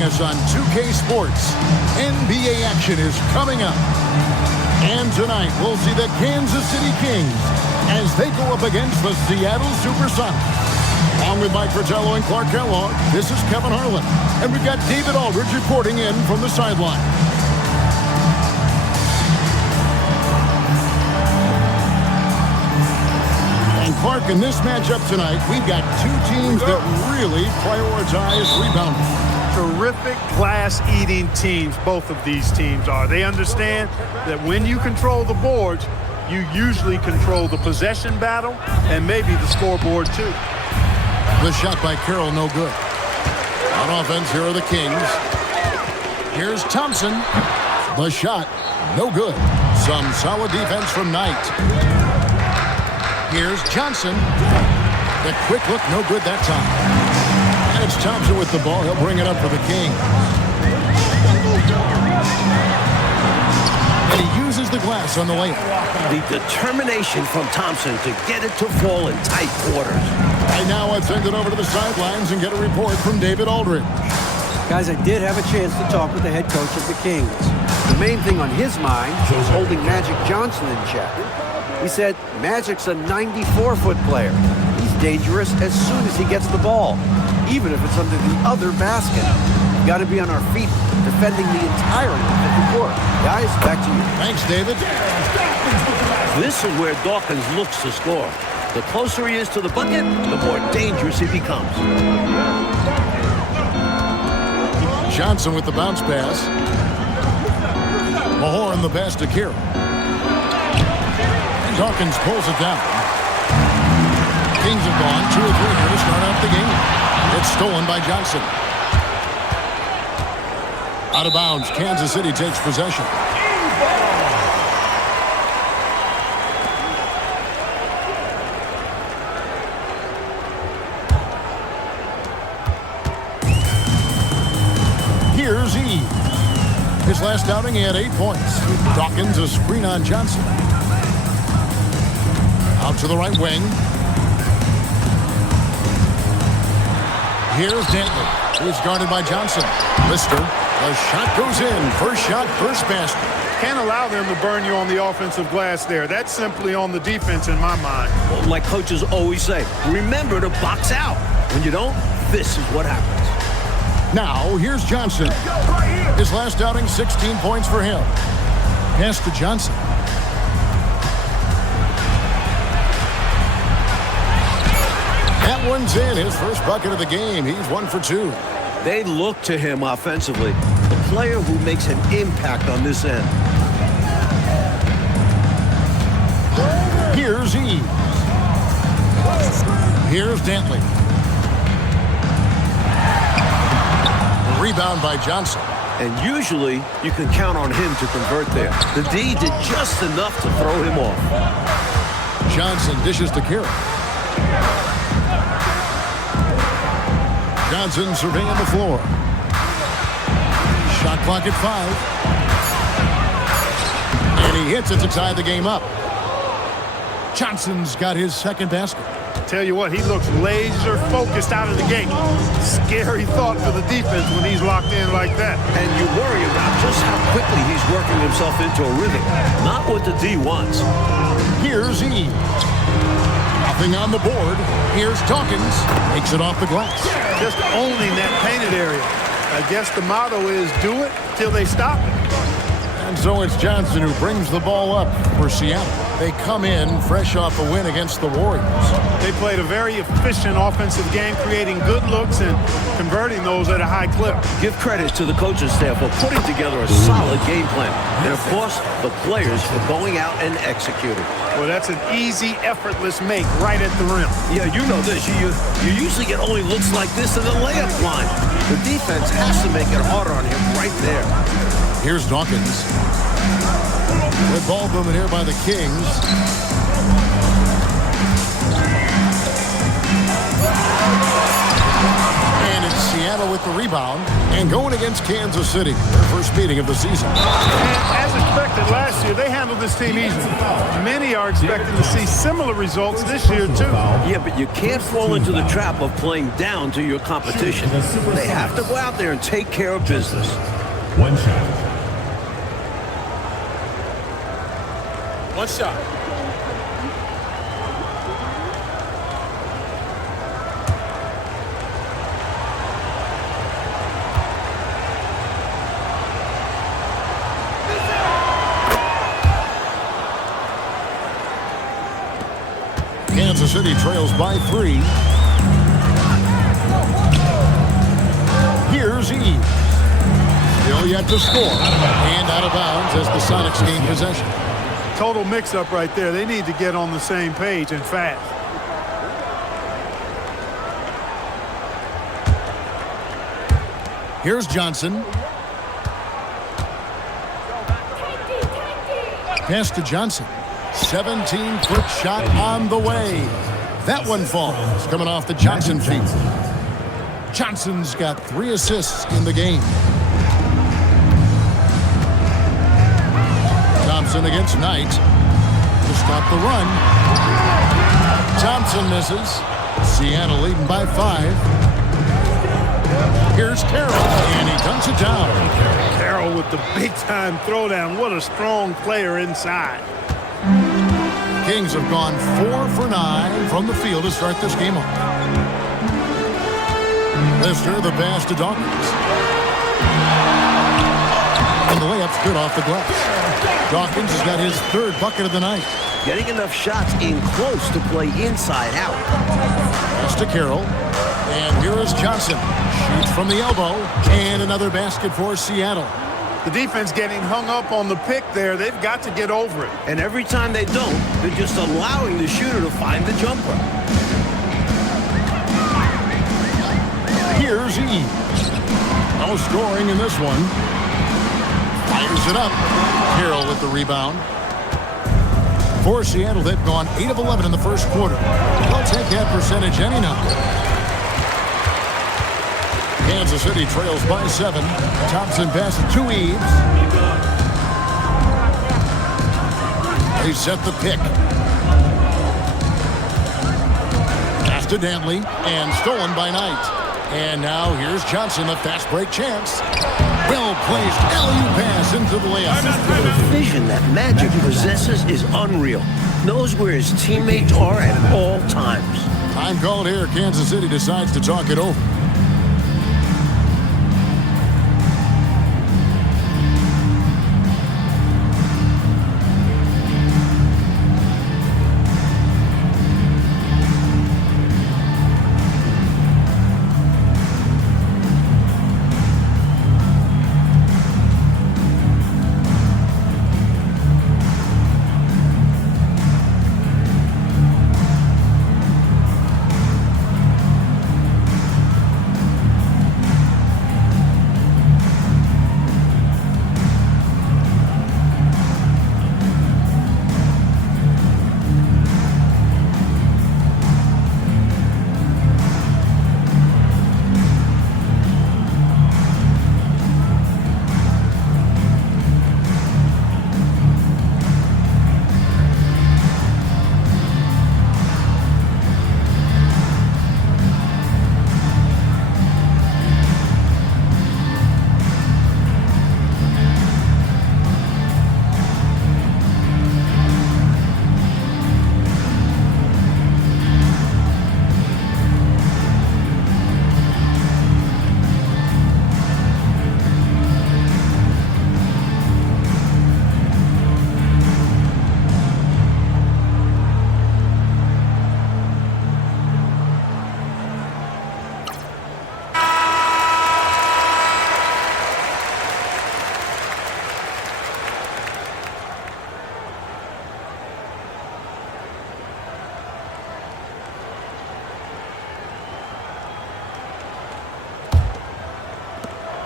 joining us on 2K Sports. NBA action is coming up. And tonight, we'll see the Kansas City Kings as they go up against the Seattle Supersonics. Along with Mike Fratello and Clark Kellogg, this is Kevin Harlan. And we've got David Aldridge reporting in from the sideline. And Clark, in this matchup tonight, we've got two teams that really prioritize rebounding. Terrific glass-eating teams, both of these teams are. They understand that when you control the boards, you usually control the possession battle and maybe the scoreboard too. The shot by Carroll, no good. On offense, here are the Kings. Here's Thompson. The shot, no good. Some solid defense from Knight. Here's Johnson. The quick look, no good that time. And it's Thompson with the ball. He'll bring it up for the Kings. And he uses the glass on the layup. The determination from Thompson to get it to fall in tight quarters. And now let's send it over to the sidelines and get a report from David Aldridge. Guys, I did have a chance to talk with the head coach of the Kings. The main thing on his mind was holding Magic Johnson in check. He said Magic's a 94-foot player. He's dangerous as soon as he gets the ball, even if it's under the other basket. We've got to be on our feet defending the entire length of the court. Guys, back to you. Thanks, David. This is where Dawkins looks to score. The closer he is to the bucket, the more dangerous he becomes. Johnson with the bounce pass. Mahorn the pass to Carroll. And Dawkins pulls it down. Kings have gone 2 or 3 here to start out the game. It's stolen by Johnson. Out of bounds, Kansas City takes possession. Here's E. His last outing, he had 8 points. Dawkins, a screen on Johnson. Out to the right wing. Here's Dantley. He's guarded by Johnson. Lister. The shot goes in. First shot, first basket. Can't allow them to burn you on the offensive glass there. That's simply on the defense in my mind. Well, like coaches always say, remember to box out. When you don't, this is what happens. Now, here's Johnson. His last outing, 16 points for him. Pass to Johnson. That one's in. His first bucket of the game. He's 1 for 2. They look to him offensively. The player who makes an impact on this end. Here's E. Here's Dantley. Rebound by Johnson. And usually, you can count on him to convert there. The D did just enough to throw him off. Johnson dishes to Carroll. Johnson surveying the floor. Shot clock at 5. And he hits it to tie the game up. Johnson's got his second basket. Tell you what, he looks laser focused out of the gate. Scary thought for the defense when he's locked in like that. And you worry about just how quickly he's working himself into a rhythm. Not what the D wants. Here's E. Nothing on the board. Here's Dawkins. Makes it off the glass. Just owning that painted area. I guess the motto is do it till they stop it. And so it's Johnson who brings the ball up for Seattle. They come in fresh off a win against the Warriors. They played a very efficient offensive game, creating good looks and converting those at a high clip. Give credit to the coaching staff for putting together a solid game plan. And, of course, the players for going out and executing. Well, that's an easy, effortless make right at the rim. Yeah, you know this. You usually get only looks like this in the layup line. The defense has to make it harder on him right there. Here's Dawkins. With ball movement here by the Kings. And it's Seattle Seattle with the rebound and going against Kansas City, their first meeting of the season. And as expected last year, they handled this team easily. Many are expecting to see similar results this year, too. Yeah, but you can't fall into the trap of playing down to your competition. They have to go out there and take care of business. One shot. One shot. Kansas City trails by 3. Here's Eve. Still yet to score. And out of bounds as the Sonics gain possession. Total mix-up right there. They need to get on the same page and fast. Here's Johnson. Pass to Johnson. 17-foot shot on the way. That one falls, coming off the Johnson feet. Johnson's got 3 assists in the game. Thompson against Knight to stop the run. Thompson misses. Seattle leading by 5. Here's Carroll, and he dunks it down. Carroll with the big-time throwdown. What a strong player inside. Kings have gone 4 for 9 from the field to start this game off. Lister, the pass to Dawkins. And the layup's good off the glass. Dawkins has got his 3rd bucket of the night. Getting enough shots in close to play inside out. Pass to Carroll. And here is Johnson. Shoots from the elbow. And another basket for Seattle. The defense getting hung up on the pick there. They've got to get over it. And every time they don't, they're just allowing the shooter to find the jumper. Here's E. No scoring in this one. Fires it up. Carroll with the rebound. For Seattle, they've gone 8 of 11 in the first quarter. They'll take that percentage any number. Kansas City trails by 7. Thompson passes to Eves. They set the pick. Pass to Dantley and stolen by Knight. And now here's Johnson, a fast break chance. Well-placed alley-oop pass into the layup. The vision that Magic possesses is unreal. Knows where his teammates are at all times. Time called here. Kansas City decides to talk it over.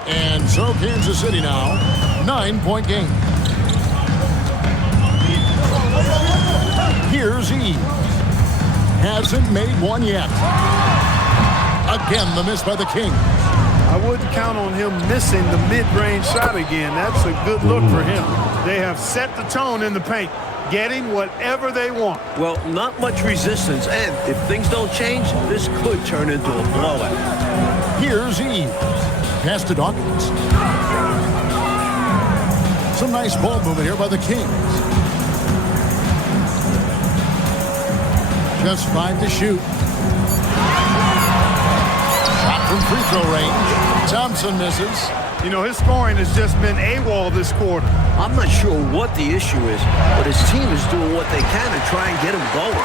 And so Kansas City now, 9-point game. Here's E. Hasn't made one yet. Again, the miss by the Kings. I wouldn't count on him missing the mid-range shot again. That's a good look for him. They have set the tone in the paint, getting whatever they want. Well, not much resistance, and if things don't change, this could turn into a blowout. Here's Eve. Pass to Dawkins. Some nice ball movement here by the Kings. Just 5 to shoot. Shot from free throw range. Thompson misses. You know, his scoring has just been AWOL this quarter. I'm not sure what the issue is, but his team is doing what they can to try and get him going.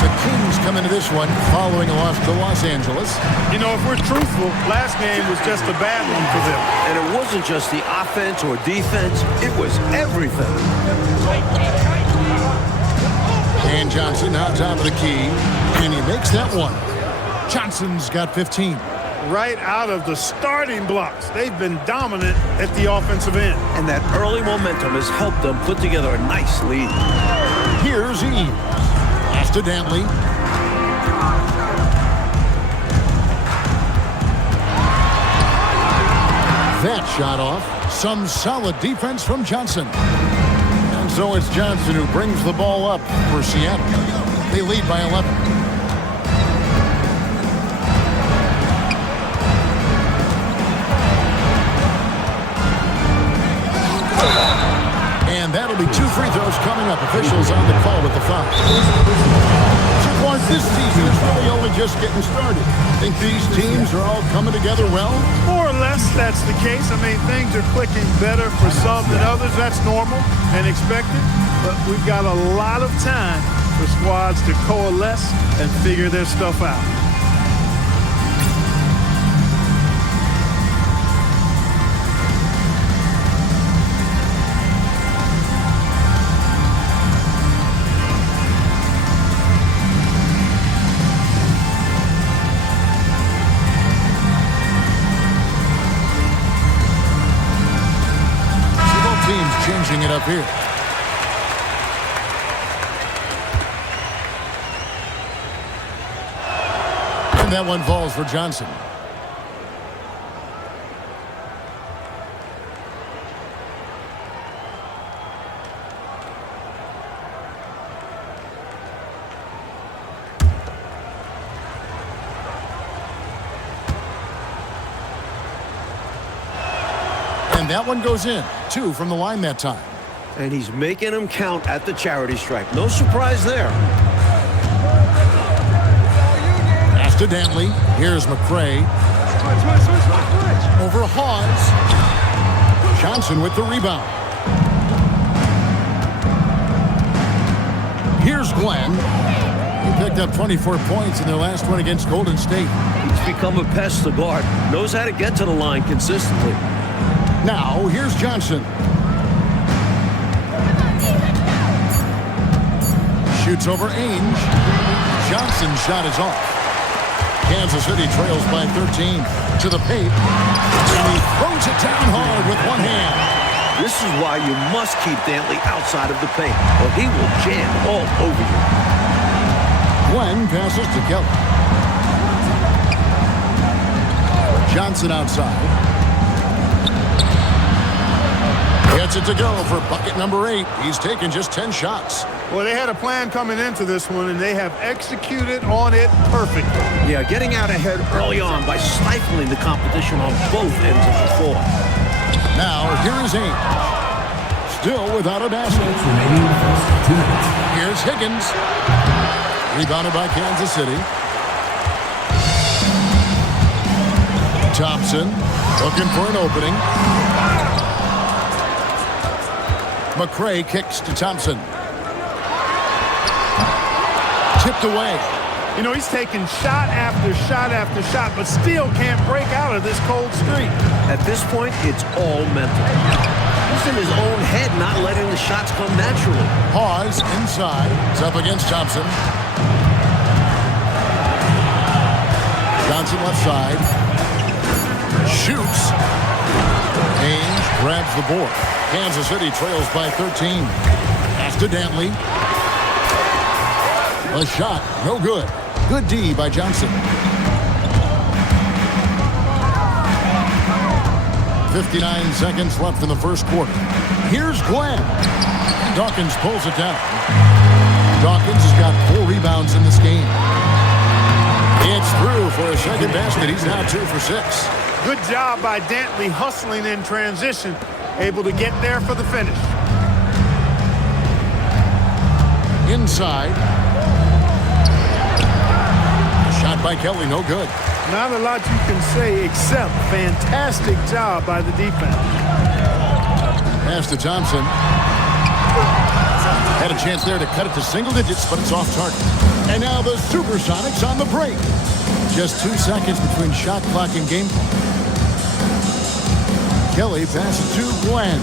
The Kings come into this one following a loss to Los Angeles. You know, if we're truthful, last game was just a bad one for them. And it wasn't just the offense or defense, it was everything. And Johnson now top of the key, and he makes that one. Johnson's got 15. Right out of the starting blocks. They've been dominant at the offensive end. And that early momentum has helped them put together a nice lead. Here's Eve. Pass to Dantley. That shot off. Some solid defense from Johnson. And so it's Johnson who brings the ball up for Seattle. They lead by 11. And that'll be 2 free throws coming up. Officials on the call with the foul. So far, this season is really only just getting started. Think these teams are all coming together well? More or less, that's the case. I mean, things are clicking better for some than others. That's normal and expected. But we've got a lot of time for squads to coalesce and figure their stuff out. Changing it up here. And that one falls for Johnson. And that one goes in. 2 from the line that time. And he's making them count at the charity stripe. No surprise there. Pass to Dantley. Here's McCray. Over Hawes. Johnson with the rebound. Here's Glenn. He picked up 24 points in their last one against Golden State. He's become a pest to guard. Knows how to get to the line consistently. Now, here's Johnson. Shoots over Ainge. Johnson's shot is off. Kansas City trails by 13 to the paint. And he throws it down hard with one hand. This is why you must keep Dantley outside of the paint, or he will jam all over you. Glenn passes to Kelly. Johnson outside. Gets it to go for bucket number 8. He's taken just 10 shots. Well, they had a plan coming into this one, and they have executed on it perfectly. Yeah, getting out ahead early on by stifling the competition on both ends of the floor. Now, here is Ainge. Still without a basket. Here's Higgins. Rebounded by Kansas City. Thompson looking for an opening. McCray kicks to Thompson. Tipped away. You know, he's taking shot after shot after shot, but still can't break out of this cold streak. At this point, it's all mental. He's in his own head, not letting the shots come naturally. Hawes inside. It's up against Thompson. Johnson left side. Shoots. Ainge grabs the board. Kansas City trails by 13. Pass to Dantley. A shot, no good. Good D by Johnson. 59 seconds left in the first quarter. Here's Glenn. Dawkins pulls it down. Dawkins has got 4 rebounds in this game. It's through for a second basket. He's now 2 for 6. Good job by Dantley hustling in transition, able to get there for the finish. Inside. Shot by Kelly, no good. Not a lot you can say except fantastic job by the defense. Pass to Thompson. Had a chance there to cut it to single digits, but it's off target. And now the Supersonics on the break. Just 2 seconds between shot clock and game clock. Kelly passes to Glenn.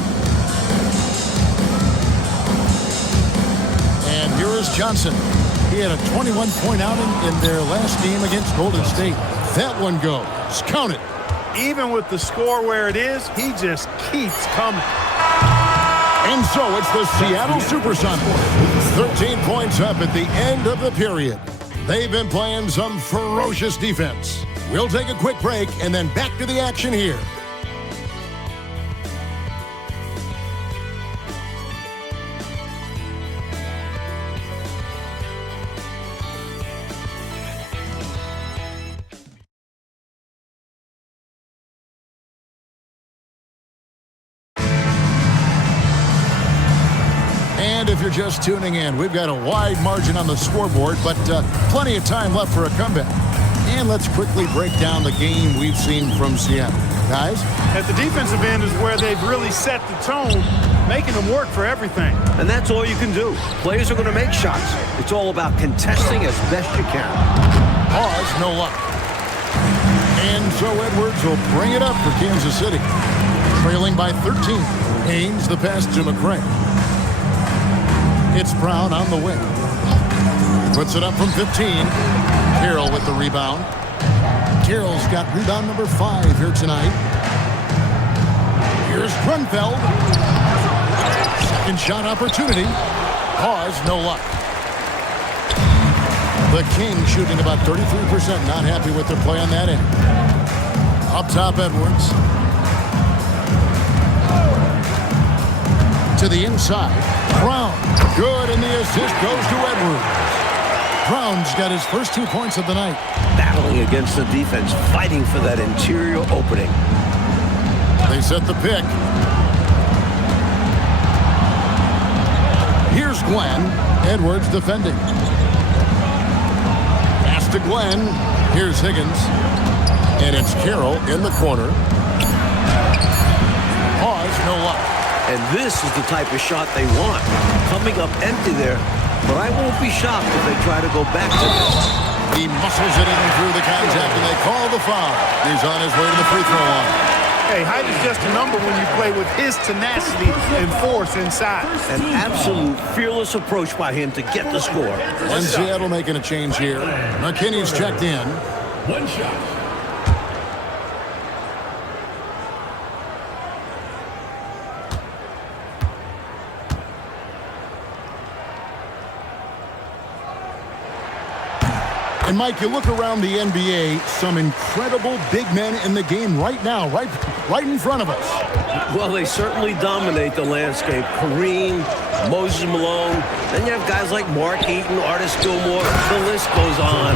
And here is Johnson. He had a 21-point outing in their last game against Golden State. That one goes. Count it. Even with the score where it is, he just keeps coming. And so it's the Seattle Supersonics. 13 points up at the end of the period. They've been playing some ferocious defense. We'll take a quick break and then back to the action here. And if you're just tuning in, we've got a wide margin on the scoreboard, but plenty of time left for a comeback. And let's quickly break down the game we've seen from Seattle. Guys? At the defensive end is where they've really set the tone, making them work for everything. And that's all you can do. Players are going to make shots. It's all about contesting as best you can. Pause, no luck. And so Edwards will bring it up for Kansas City. Trailing by 13. Haynes the pass to McRae. It's Brown on the wing. Puts it up from 15. Carroll with the rebound. Carroll's got rebound number 5 here tonight. Here's Grunfeld. Second shot opportunity. Pause, no luck. The Kings shooting about 33%. Not happy with their play on that end. Up top, Edwards. To the inside. Brown. Good, and the assist goes to Edwards. Brown's got his first 2 points of the night. Battling against the defense, fighting for that interior opening. They set the pick. Here's Glenn. Edwards defending. Pass to Glenn. Here's Higgins. And it's Carroll in the corner. Pause, no luck. And this is the type of shot they want. Coming up empty there, but I won't be shocked if they try to go back to this. He muscles it in through the contact, and they call the foul. He's on his way to the free throw line. Hey, height is just a number when you play with his tenacity and force inside. An absolute fearless approach by him to get the score. And Seattle making a change here. McKinney's checked in. One shot. And Mike, you look around the NBA, some incredible big men in the game right now, right in front of us. Well, they certainly dominate the landscape. Kareem, Moses Malone, then you have guys like Mark Eaton, Artis Gilmore. The list goes on.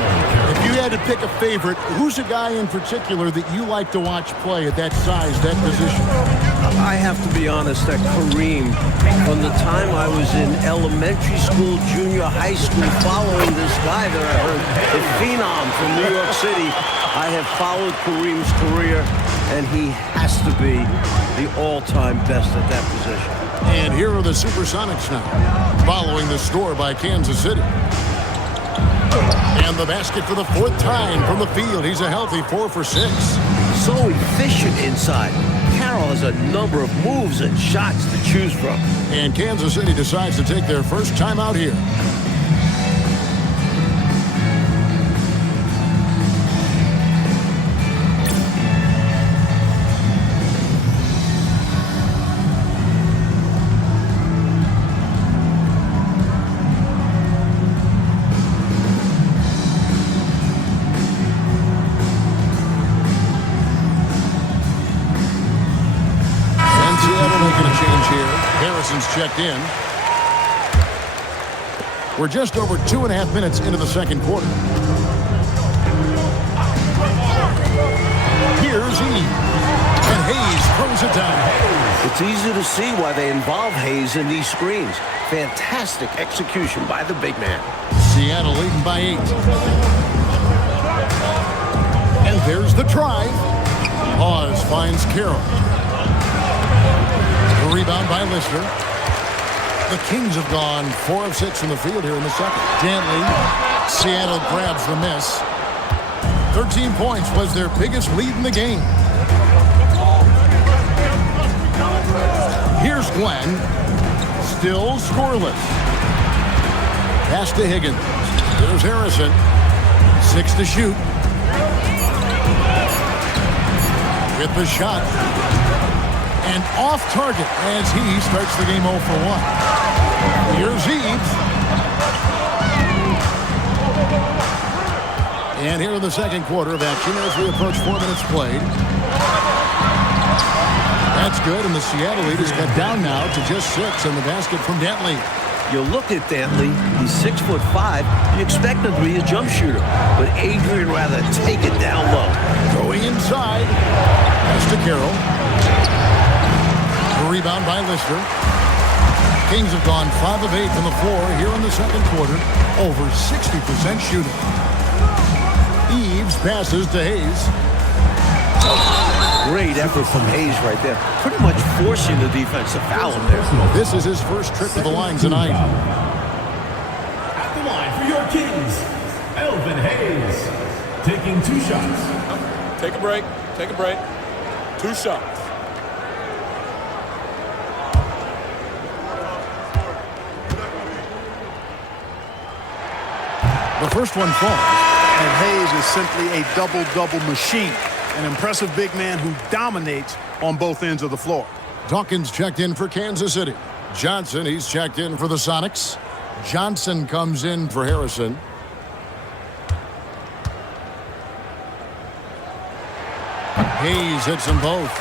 If you had to pick a favorite, who's a guy in particular that you like to watch play at that size, that position? I have to be honest that Kareem, from the time I was in elementary school, junior high school, following this guy that I heard, the phenom from New York City, I have followed Kareem's career, and he has to be the all-time best at that position. And here are the Supersonics now, following the score by Kansas City. And the basket for the 4th time from the field. He's a healthy 4 for 6. So efficient inside. Carroll has a number of moves and shots to choose from. And Kansas City decides to take their first time out here. change here. Harrison's checked in. We're just over 2.5 minutes into the second quarter. Here's E. And Hayes throws it down. It's easy to see why they involve Hayes in these screens. Fantastic execution by the big man. Seattle leading by 8. And there's the drive. Hawes finds Carroll. The rebound by Lister. The Kings have gone 4 of 6 in the field here in the second. Dantley. Seattle grabs the miss. 13 points was their biggest lead in the game. Here's Glenn. Still scoreless. Pass to Higgins. There's Harrison. 6 to shoot. With the shot. And off target as he starts the game 0 for 1. Here's Eves. And here in the second quarter of action as we approach 4 minutes played. That's good, and the Seattle lead is cut down now to just 6 in the basket from Dantley. You look at Dantley, he's 6'5". You expect him to be a jump shooter, but Adrian rather take it down low. Going inside. Pass to Carroll. The rebound by Lister. Kings have gone 5 of 8 from the floor here in the second quarter. Over 60% shooting. Eves passes to Hayes. Great effort from Hayes right there. Pretty much forcing the defense to foul him there. This is his first trip to the line tonight. At the line for your Kings, Elvin Hayes. Taking 2 shots. Take a break. Take a break. 2 shots. The first one falls. And Hayes is simply a double-double machine. An impressive big man who dominates on both ends of the floor. Dawkins checked in for Kansas City. Johnson, he's checked in for the Sonics. Johnson comes in for Harrison. Hayes hits them both.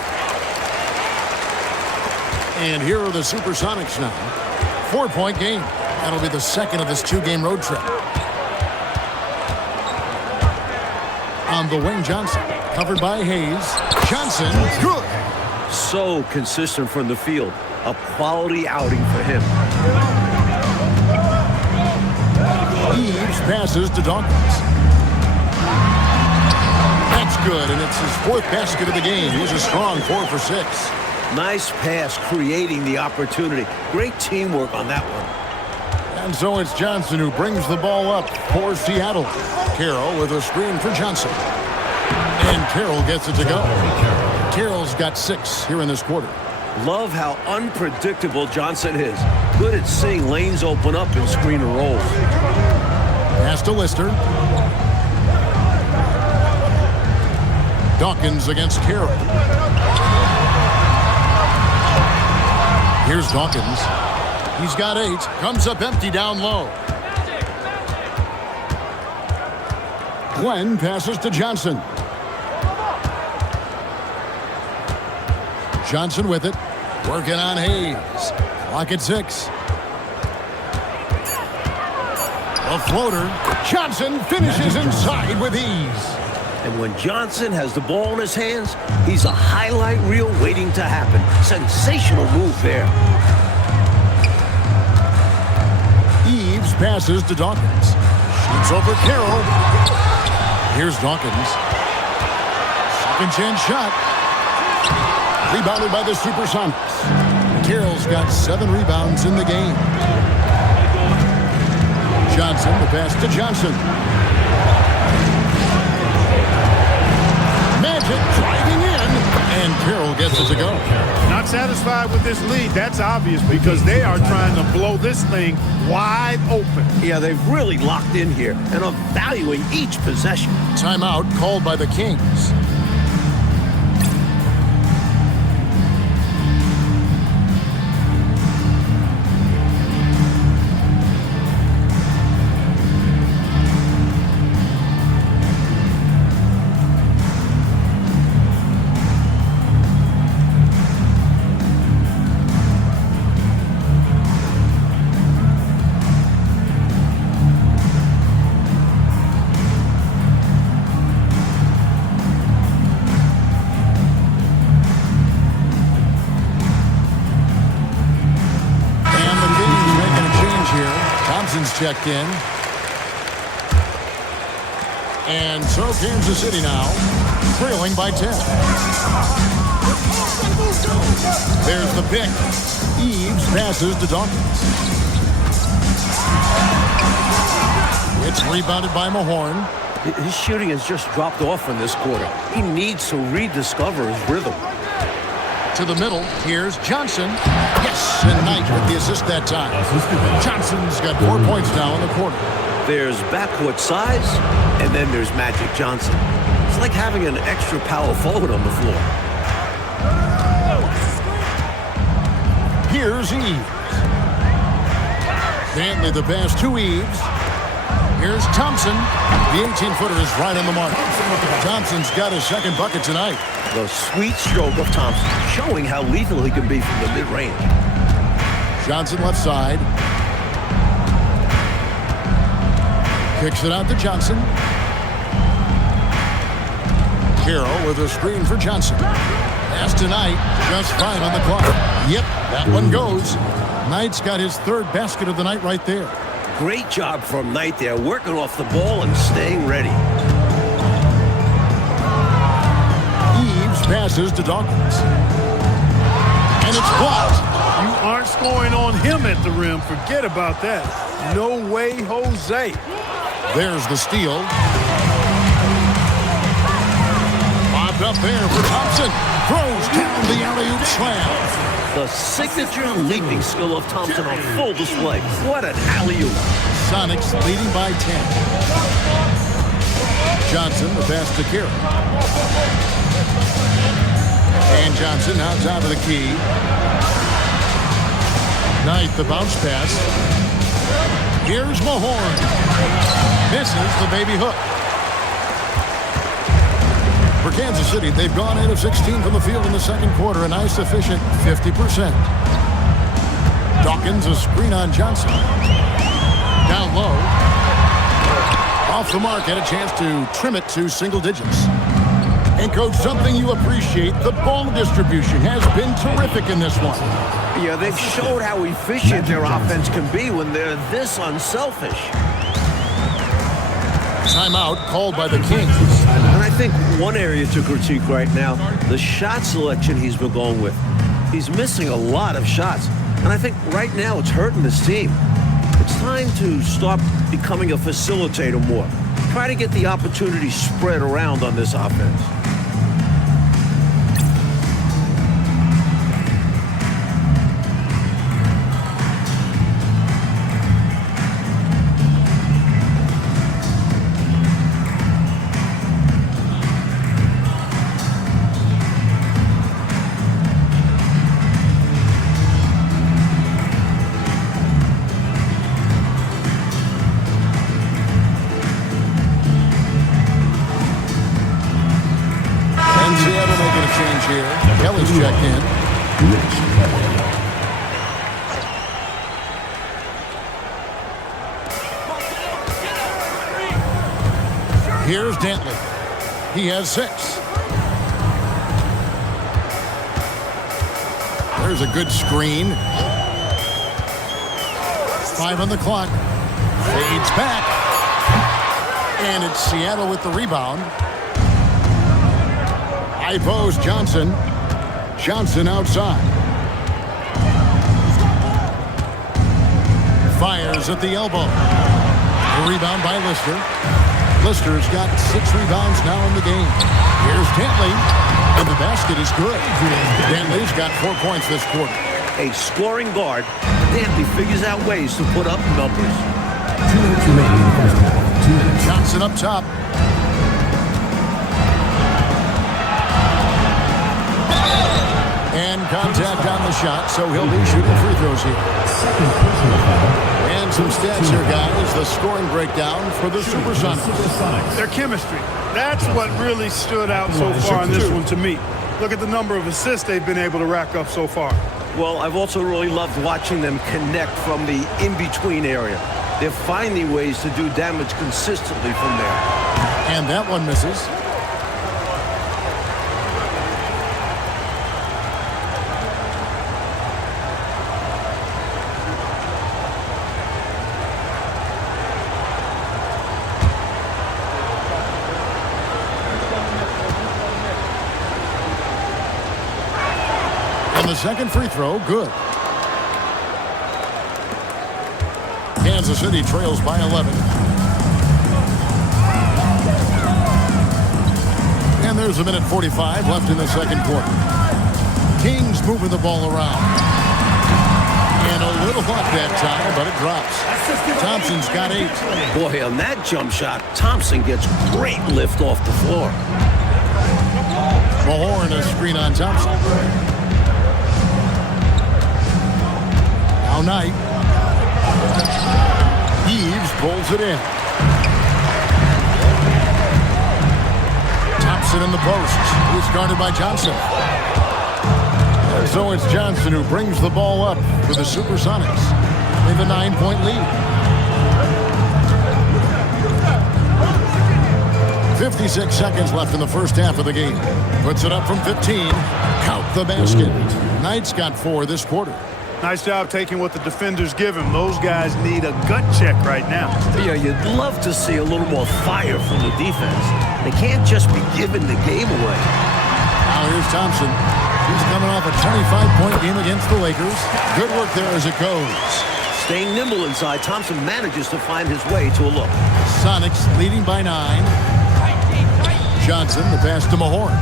And here are the Supersonics now. 4-point game. That'll be the second of this 2-game road trip. On the wing, Johnson. Covered by Hayes. Johnson, good. So consistent from the field. A quality outing for him. Eves passes to Dawkins. That's good, and it's his 4th basket of the game. He's a strong 4 for 6. Nice pass, creating the opportunity. Great teamwork on that one. And so it's Johnson who brings the ball up for Seattle. Carroll with a screen for Johnson. And Carroll gets it to go. Carroll's got 6 here in this quarter. Love how unpredictable Johnson is. Good at seeing lanes open up and screen and rolls. Pass to Lister. Dawkins against Carroll. Here's Dawkins. He's got 8. Comes up empty down low. Glenn passes to Johnson. Johnson with it. Working on Hayes. Clock at 6. A floater. Johnson finishes inside with ease. And when Johnson has the ball in his hands, he's a highlight reel waiting to happen. Sensational move there. Eves passes to Dawkins. Shoots over Carroll. Here's Dawkins. Second chance shot. Rebounded by the Supersonics. Carroll's got 7 rebounds in the game. Johnson, the pass to Johnson. Magic driving in, and Carroll gets it to go. Not satisfied with this lead. That's obvious because they are trying to blow this thing wide open. Yeah, they've really locked in here and are valuing each possession. Timeout called by the Kings. Thompson's checked in. And so Kansas City now trailing by 10. There's the pick. Eves passes to Dawkins. It's rebounded by Mahorn. His shooting has just dropped off in this quarter. He needs to rediscover his rhythm. To the middle, here's Johnson. Yes, and Knight with the assist that time. Johnson's got 4 points now in the quarter. There's backcourt size, and then there's Magic Johnson. It's like having an extra power forward on the floor. Here's Eves. Dantley the pass to Eves. Here's Thompson. The 18-footer is right on the mark. Thompson's got his second bucket tonight. The sweet stroke of Thompson, showing how lethal he can be from the mid-range. Johnson left side. Kicks it out to Johnson. Carroll with a screen for Johnson. Pass to Knight. Just 5 on the clock. Yep, that one goes. Knight's got his third basket of the night right there. Great job from Knight there, working off the ball and staying ready. Eves passes to Dawkins. And it's blocked. You aren't scoring on him at the rim. Forget about that. No way, Jose. There's the steal. Bobbed up there for Thompson. Throws down the alley-oop slam. The signature leaping skill of Thompson on full display. What an alley-oop. Sonics leading by 10. Johnson, the pass to Carroll. And Johnson now top of the key. Knight, the bounce pass. Here's Mahorn. Misses the baby hook. For Kansas City, they've gone 8 of 16 from the field in the second quarter, a nice efficient 50%. Dawkins, a screen on Johnson. Down low. Off the mark, had a chance to trim it to single digits. And, Coach, something you appreciate, the ball distribution has been terrific in this one. Yeah, they've showed how efficient their offense can be when they're this unselfish. Timeout called by the Kings. And I think one area to critique right now, the shot selection he's been going with. He's missing a lot of shots. And I think right now it's hurting this team. It's time to start becoming a facilitator more. Try to get the opportunity spread around on this offense. Kelly's checked in. Here's Dantley. He has 6. There's a good screen. 5 on the clock. Fades back. And it's Seattle with the rebound. High post, Johnson. Johnson outside. Fires at the elbow. A rebound by Lister. Lister's got 6 rebounds now in the game. Here's Dantley. And the basket is good. Dantley's got 4 points this quarter. A scoring guard, Dantley figures out ways to put up numbers. 2 minutes remaining in the first half. 2 minutes. Johnson up top. And contact on the shot, so he'll be shooting free throws here. Second personal foul. And some stats here, guys. The scoring breakdown for the Supersonics. Their chemistry. That's what really stood out so far in this one to me. Look at the number of assists they've been able to rack up so far. Well, I've also really loved watching them connect from the in-between area. They're finding ways to do damage consistently from there. And that one misses. And the second free throw, good. Kansas City trails by 11. And there's a minute 45 left in the second quarter. Kings moving the ball around. And a little luck that time, but it drops. Thompson's got 8. Boy, on that jump shot, Thompson gets great lift off the floor. Mahorn a screen on Thompson. Now Knight. Eves pulls it in. Thompson in the post. He's guarded by Johnson. And so it's Johnson who brings the ball up for the Supersonics. They have a 9-point lead. 56 seconds left in the first half of the game. Puts it up from 15. Count the basket. Knight's got 4 this quarter. Nice job taking what the defenders give him. Those guys need a gut check right now. Yeah, you'd love to see a little more fire from the defense. They can't just be giving the game away. Now here's Thompson. He's coming off a 25-point game against the Lakers. Good work there as it goes. Staying nimble inside, Thompson manages to find his way to a look. Sonics leading by 9. Johnson, the pass to Mahorn.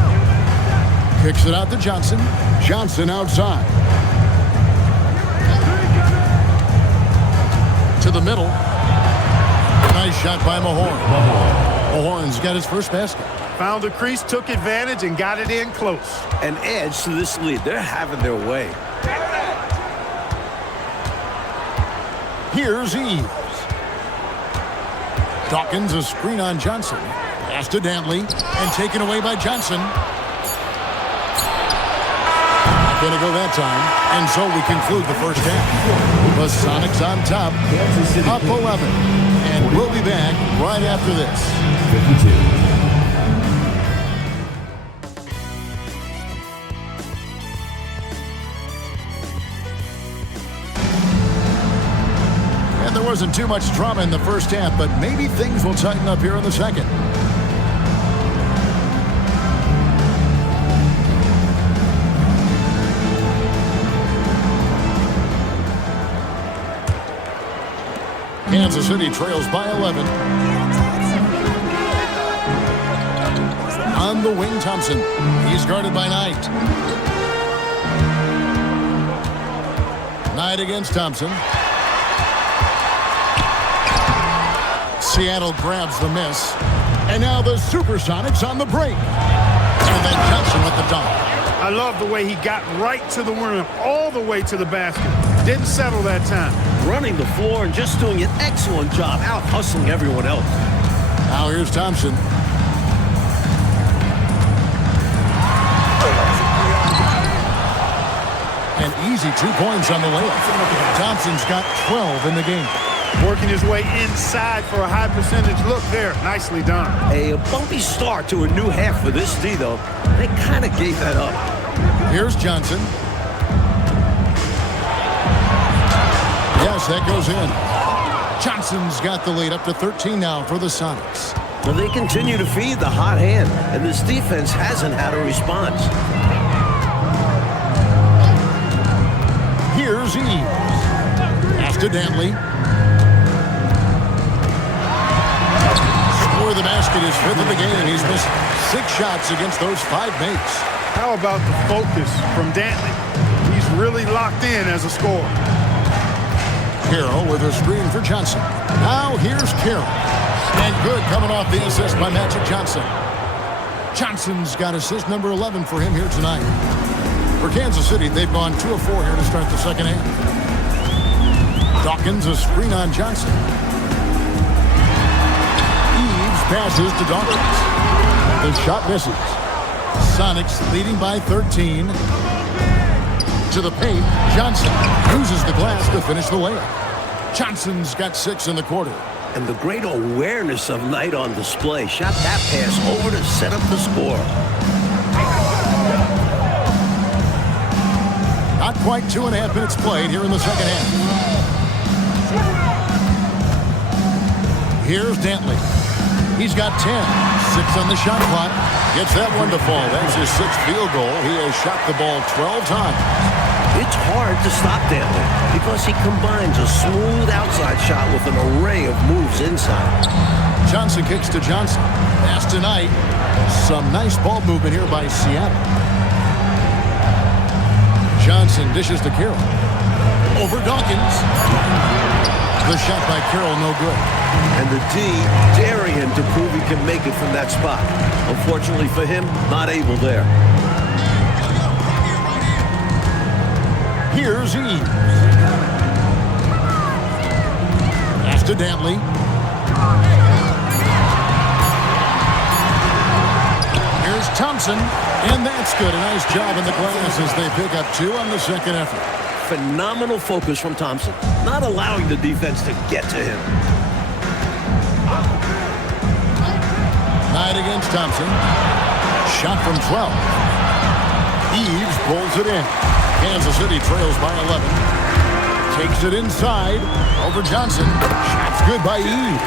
Kicks it out to Johnson. Johnson outside. To the middle. Nice shot by Mahorn. Mahorn's got his first basket. Found the crease, took advantage, and got it in close. An edge to this lead. They're having their way. Here's Eves. Dawkins a screen on Johnson. Pass to Dantley and taken away by Johnson. Not going to go that time. And so we conclude the first half. The Sonics on top. Up 11. And we'll be back right after this. 52. There wasn't too much drama in the first half, but maybe things will tighten up here in the second. Kansas City trails by 11. On the wing, Thompson. He's guarded by Knight. Knight against Thompson. Seattle grabs the miss. And now the Supersonics on the break. And then Johnson with the dunk. I love the way he got right to the rim, all the way to the basket. Didn't settle that time. Running the floor and just doing an excellent job out hustling everyone else. Now here's Thompson. An easy 2 points on the layup. Thompson's got 12 in the game. Working his way inside for a high percentage look there. Nicely done. A bumpy start to a new half for this D, though. They kind of gave that up. Here's Johnson. Yes, that goes in. Johnson's got the lead up to 13 now for the Sonics. Well, they continue to feed the hot hand, and this defense hasn't had a response. Here's Eves. Pass to Dantley. Score the basket is 5th of the game. He's missed 6 shots against those 5 mates. How about the focus from Dantley? He's really locked in as a scorer. Carroll with a screen for Johnson. Now here's Carroll. And good coming off the assist by Magic Johnson. Johnson's got assist number 11 for him here tonight. For Kansas City, they've gone 2 of 4 here to start the second half. Dawkins a screen on Johnson. Eves passes to Dawkins. The shot misses. Sonics leading by 13. To the paint, Johnson uses the glass to finish the layup. Johnson's got 6 in the quarter. And the great awareness of Knight on display. Shot that pass over to set up the score. Not quite 2.5 minutes played here in the second half. Here's Dantley. He's got 10. 6 on the shot clock. Gets that one to fall. That's his 6th field goal. He has shot the ball 12 times. It's hard to stop Dantley because he combines a smooth outside shot with an array of moves inside. Johnson kicks to Johnson. Pass tonight. Some nice ball movement here by Seattle. Johnson dishes to Carroll. Over Dawkins. The shot by Carroll, no good. And the D daring him to prove he can make it from that spot. Unfortunately for him, not able there. Here's Eves. Pass to Dantley. Here's Thompson. And that's good. A nice job in the glass as they pick up 2 on the second effort. Phenomenal focus from Thompson, not allowing the defense to get to him. Knight against Thompson. Shot from 12. Eves pulls it in. Kansas City trails by 11. Takes it inside. Over Johnson. Shot's good by Eves.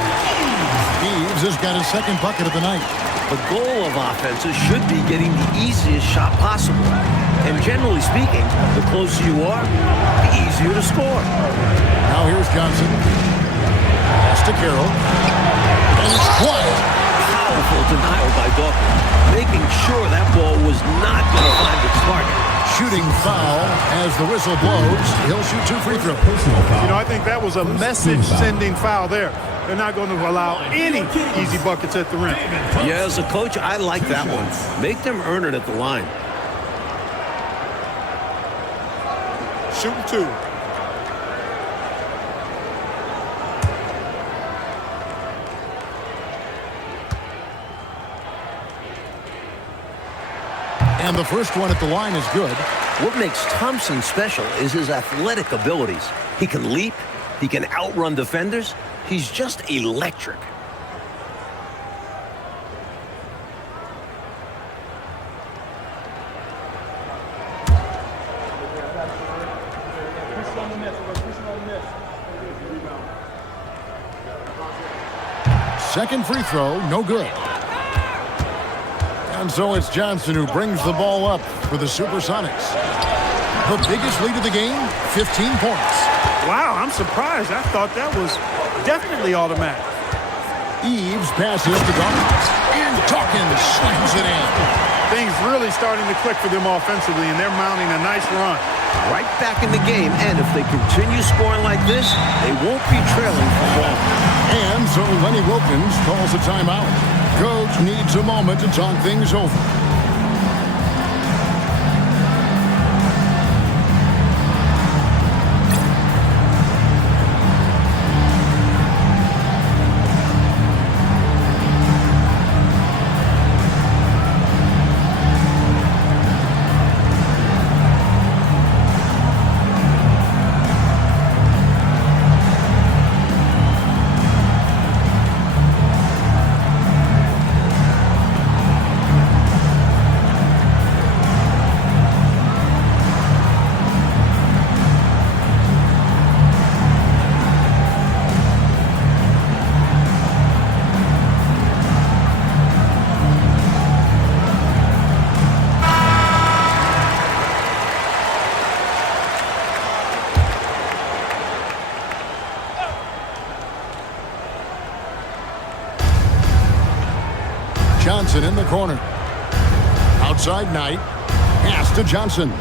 Eves has got his 2nd bucket of the night. The goal of offenses should be getting the easiest shot possible. And generally speaking, the closer you are, the easier to score. Now here's Johnson. Pass to Carroll. And it's quiet. Powerful denial by Dawkins, making sure that ball was not going to find its target. Shooting foul as the whistle blows. He'll shoot 2 free throws. You know, I think that was a message-sending foul there. They're not going to allow any easy buckets at the rim. Yeah, as a coach, I like that one. Make them earn it at the line. Shooting 2. And the first one at the line is good. What makes Thompson special is his athletic abilities. He can leap. He can outrun defenders. He's just electric. Second free throw, no good. And so it's Johnson who brings the ball up for the Supersonics. The biggest lead of the game, 15 points. Wow, I'm surprised. I thought that was definitely automatic. Eves passes to Dawkins. And Dawkins slams it in. Things really starting to click for them offensively, and they're mounting a nice run. Right back in the game, and if they continue scoring like this, they won't be trailing for long. And so Lenny Wilkins calls a timeout. Coach needs a moment to talk things over. Johnson in the corner. Outside Knight. Pass to Johnson.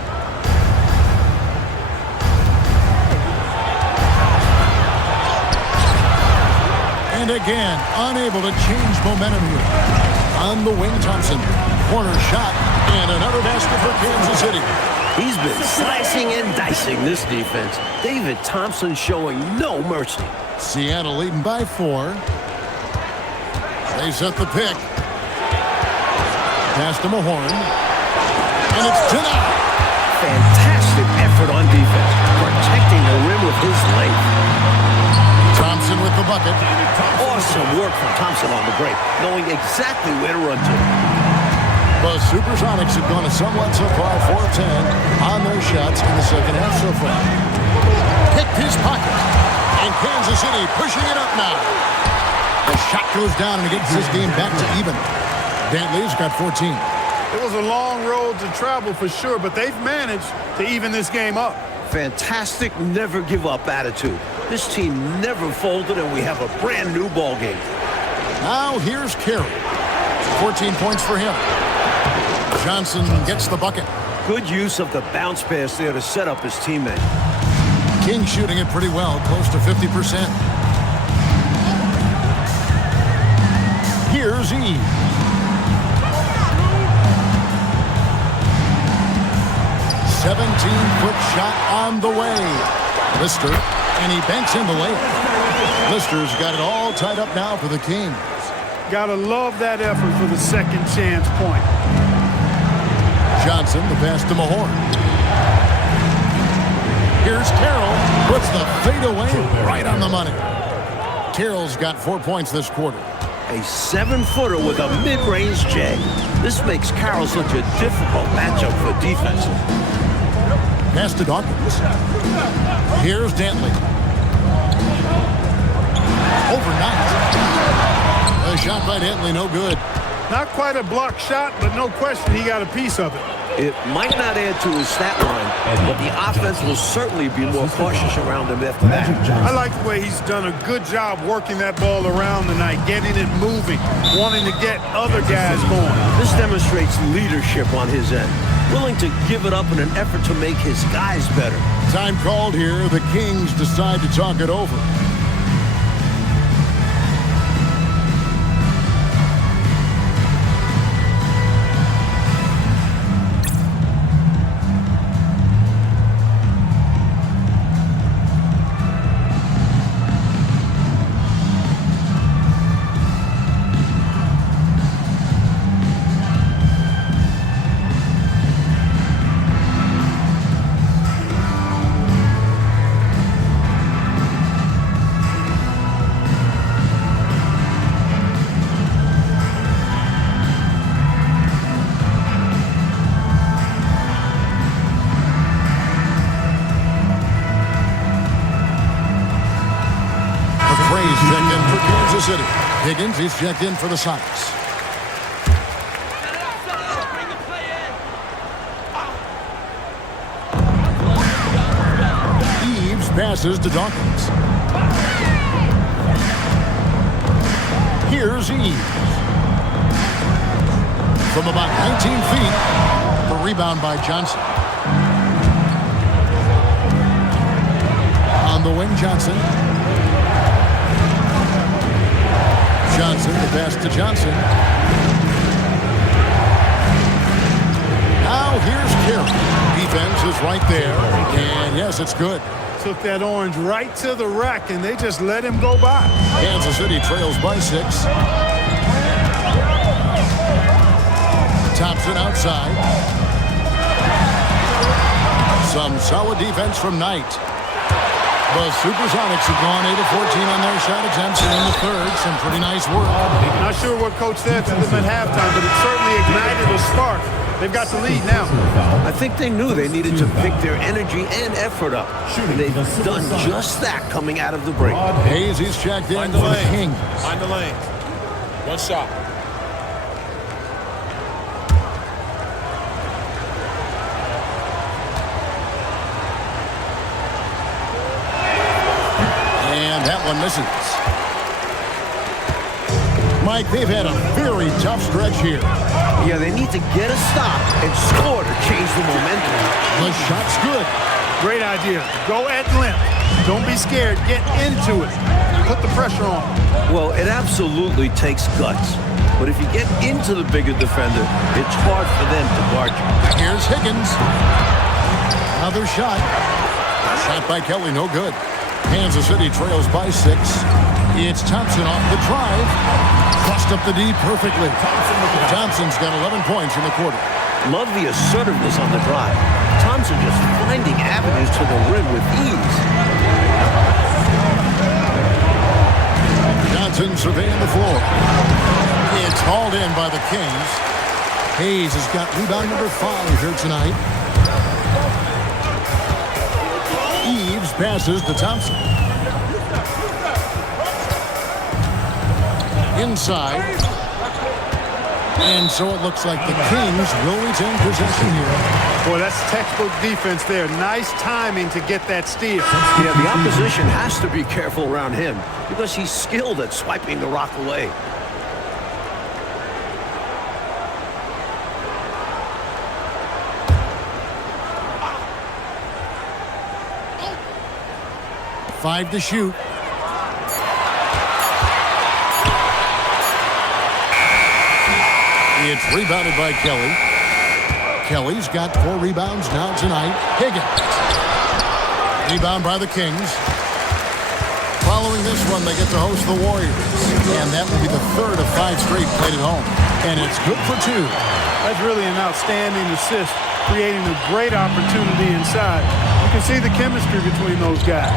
And again, unable to change momentum here. On the wing, Thompson. Corner shot. And another basket for Kansas City. He's been slicing and dicing this defense. David Thompson showing no mercy. Seattle leading by 4. They set the pick. Pass to Mahorn. And it's denied. Fantastic effort on defense, protecting the rim with his length. Thompson with the bucket. Awesome work from Thompson on the break, knowing exactly where to run to. The Supersonics have gone a somewhat so far 4 of 10 on their shots in the second half so far. Picked his pocket. And Kansas City pushing it up now. The shot goes down and it gets this game back to even. Dantley's got 14. It was a long road to travel for sure, but they've managed to even this game up. Fantastic never-give-up attitude. This team never folded, and we have a brand-new ball game. Now here's Carey. 14 points for him. Johnson gets the bucket. Good use of the bounce pass there to set up his teammate. King shooting it pretty well, close to 50%. Here's E. "17-foot shot on the way." Lister, and he banks in the layup. Lister's got it all tied up now for the Kings. Gotta love that effort for the second chance point. Johnson, the pass to Mahorn. Here's Carroll, puts the fadeaway right on the money. Carroll's got 4 points this quarter. A 7-footer with a mid-range J. This makes Carroll such a difficult matchup for defense. Pass to Dawkins. Here's Dantley. Overnight. A shot by Dantley, no good. Not quite a block shot, but no question he got a piece of it. It might not add to his stat line, but the offense will certainly be more cautious around him after that. I like the way he's done a good job working that ball around tonight, getting it moving, wanting to get other guys going. This demonstrates leadership on his end, willing to give it up in an effort to make his guys better. Time called here. The Kings decide to talk it over. Checked in for Kansas City. Higgins, he's checked in for the Sonics. Eves passes to Dawkins. Here's Eves. From about 19 feet, the rebound by Johnson. On the wing, Johnson. Johnson, the pass to Johnson. Now here's Carey. Defense is right there, and yes, it's good. Took that orange right to the rack, and they just let him go by. Kansas City trails by 6. Thompson outside. Some solid defense from Knight. The Supersonics have gone 8 of 14 on their shot attempts, and in the third, some pretty nice work. Not sure what Coach said to them at halftime, but it certainly ignited a spark. They've got the lead now. I think they knew they needed to pick their energy and effort up. They've done just that coming out of the break. Hayes, he's checked in for the Kings. Find the lane. One shot. And that one misses. Mike, they've had a very tough stretch here. Yeah, they need to get a stop and score to change the momentum. The shot's good. Great idea. Go at length. Don't be scared. Get into it. Put the pressure on. Well, it absolutely takes guts. But if you get into the bigger defender, it's hard for them to guard you. Here's Higgins. Another shot. Shot by Kelly, no good. Kansas City trails by 6. It's Thompson off the drive. Crossed up the D perfectly. Thompson's got 11 points in the quarter. Love the assertiveness on the drive. Thompson just finding avenues to the rim with ease. Johnson surveying the floor. It's hauled in by the Kings. Hayes has got rebound number 5 here tonight. Eves passes to Thompson. Inside. And so it looks like the Kings will retain possession here. Boy, that's textbook defense there. Nice timing to get that steal. Yeah, the opposition has to be careful around him because he's skilled at swiping the rock away. Five to shoot. It's rebounded by Kelly. Kelly's got 4 rebounds now tonight. Higgins. Rebound by the Kings. Following this one, they get to host the Warriors. And that will be the 3rd of 5 straight played at home. And it's good for 2. That's really an outstanding assist, creating a great opportunity inside. You can see the chemistry between those guys.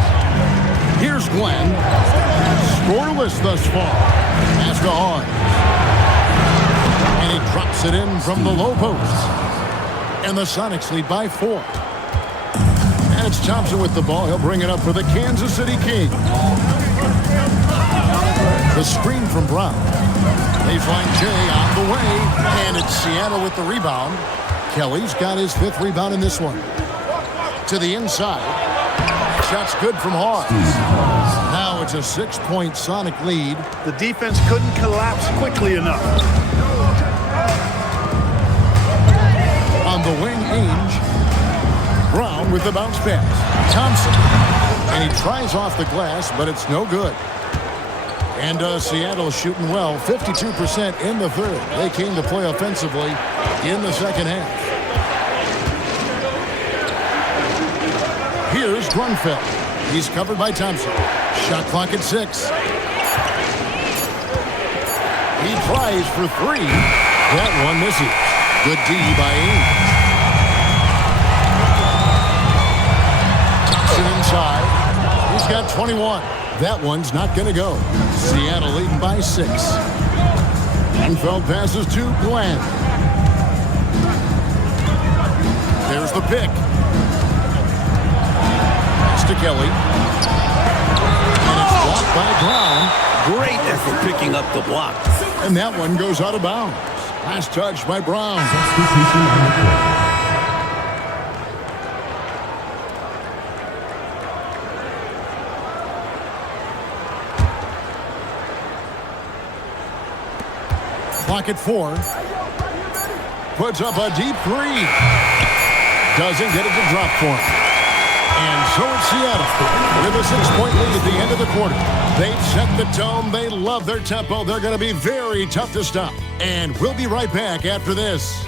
Here's Glenn. Scoreless thus far. Pass to Hawes. And he drops it in from the low post. And the Sonics lead by 4. And it's Thompson with the ball. He'll bring it up for the Kansas City Kings. The screen from Brown. Baseline J on the way. And it's Seattle with the rebound. Kelly's got his 5th rebound in this one. To the inside. Shot's good from Hawes. Now it's a 6-point Sonic lead. The defense couldn't collapse quickly enough. On the wing, Ainge. Brown with the bounce pass. Thompson. And he tries off the glass, but it's no good. And Seattle shooting well, 52% in the 3rd. They came to play offensively in the 2nd half. Here's Grunfeld. He's covered by Thompson. Shot clock at 6. He tries for 3. That one misses. Good D by Ainge. Thompson inside. He's got 21. That one's not going to go. Seattle leading by 6. Grunfeld passes to Glenn. There's the pick. To Kelly. And it's blocked by Brown. Great effort picking up the block. And that one goes out of bounds. Last touch by Brown. Clock at 4. Puts up a deep 3. Doesn't get it to drop for him. And so it's Seattle with a 6-point lead at the end of the quarter. They've set the tone. They love their tempo. They're going to be very tough to stop. And we'll be right back after this.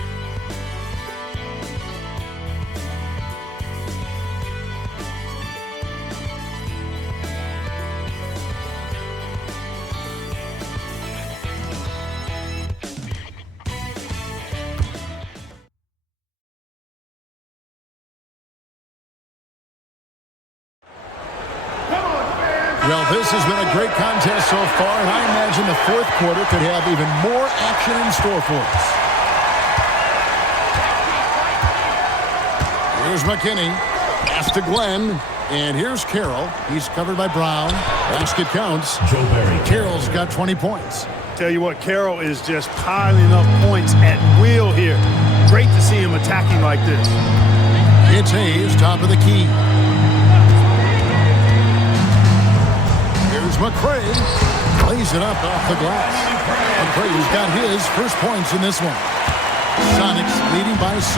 Well, this has been a great contest so far, and I imagine the 4th quarter could have even more action in store for us. Here's McKinney. Pass to Glenn. And here's Carroll. He's covered by Brown. Basket counts. Carroll's got 20 points. Tell you what, Carroll is just piling up points at will here. Great to see him attacking like this. It's Hayes, top of the key. McCray lays it up off the glass. McCray's got his first points in this one. Sonics leading by 6.